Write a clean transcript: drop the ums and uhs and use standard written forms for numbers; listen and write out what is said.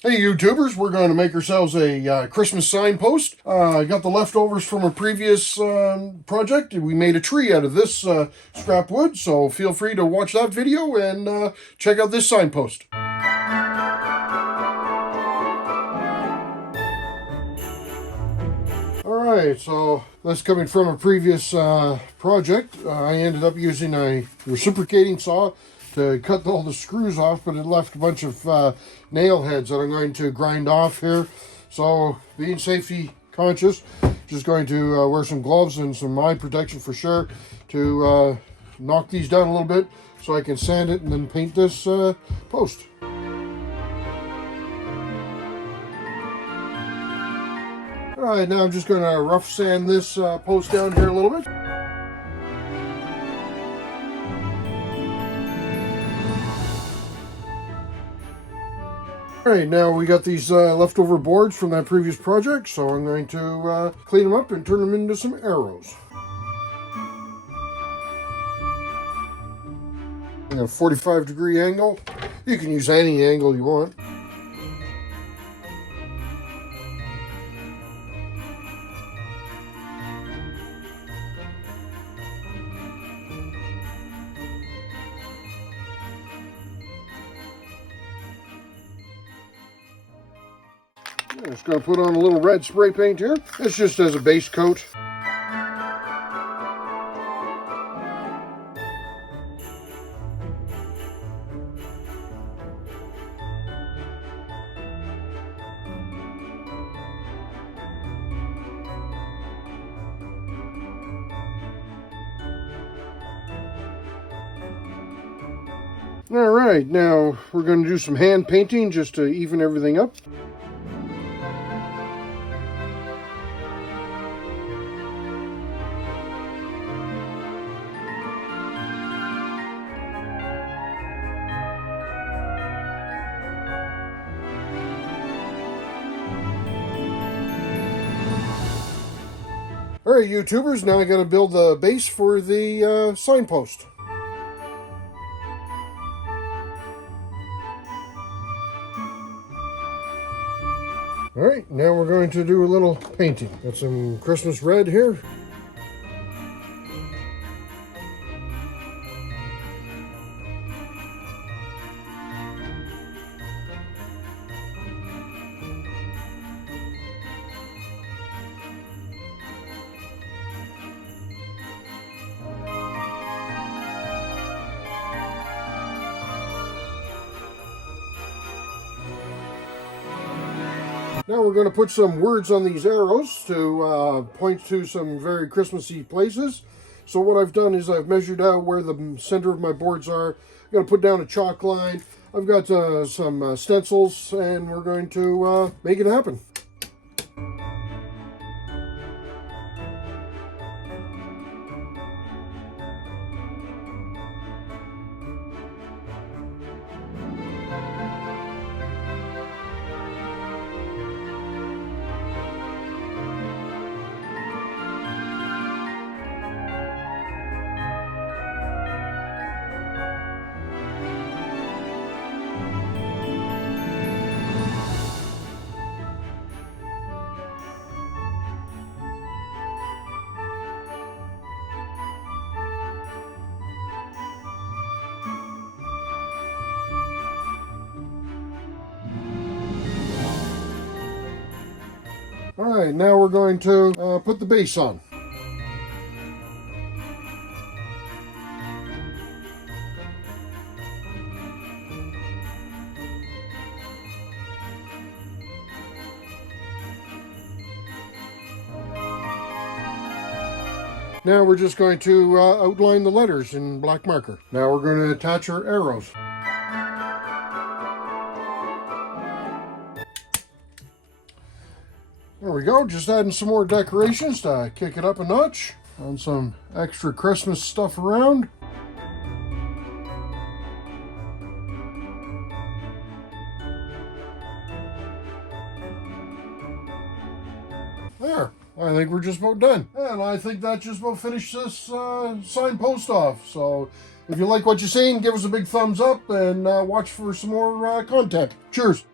Hey YouTubers, we're going to make ourselves a Christmas signpost. I got the leftovers from a previous project. We made a tree out of this scrap wood, so feel free to watch that video and check out this signpost. Alright, so that's coming from a previous project. I ended up using a reciprocating saw to cut all the screws off, but it left a bunch of nail heads that I'm going to grind off here. So being safety conscious, just going to wear some gloves and some eye protection for sure to knock these down a little bit so I can sand it and then paint this post. Alright, now I'm just going to rough sand this post down here a little bit. Alright, now we got these leftover boards from that previous project, so I'm going to clean them up and turn them into some arrows. And a 45-degree angle. You can use any angle you want. I'm just going to put on a little red spray paint here. It's just as a base coat. Alright, now we're going to do some hand painting just to even everything up. Alright YouTubers, now I gotta build the base for the signpost. Alright, now we're going to do a little painting. Got some Christmas red here. Now we're going to put some words on these arrows to point to some very Christmassy places. So what I've done is I've measured out where the center of my boards are. I'm going to put down a chalk line. I've got some stencils, and we're going to make it happen. Alright, now we're going to put the base on. Now we're just going to outline the letters in black marker. Now we're going to attach our arrows. There we go, just adding some more decorations to kick it up a notch. And some extra Christmas stuff around. There, I think we're just about done. And I think that just about finished this signpost off. So if you like what you're seeing, give us a big thumbs up and watch for some more content. Cheers.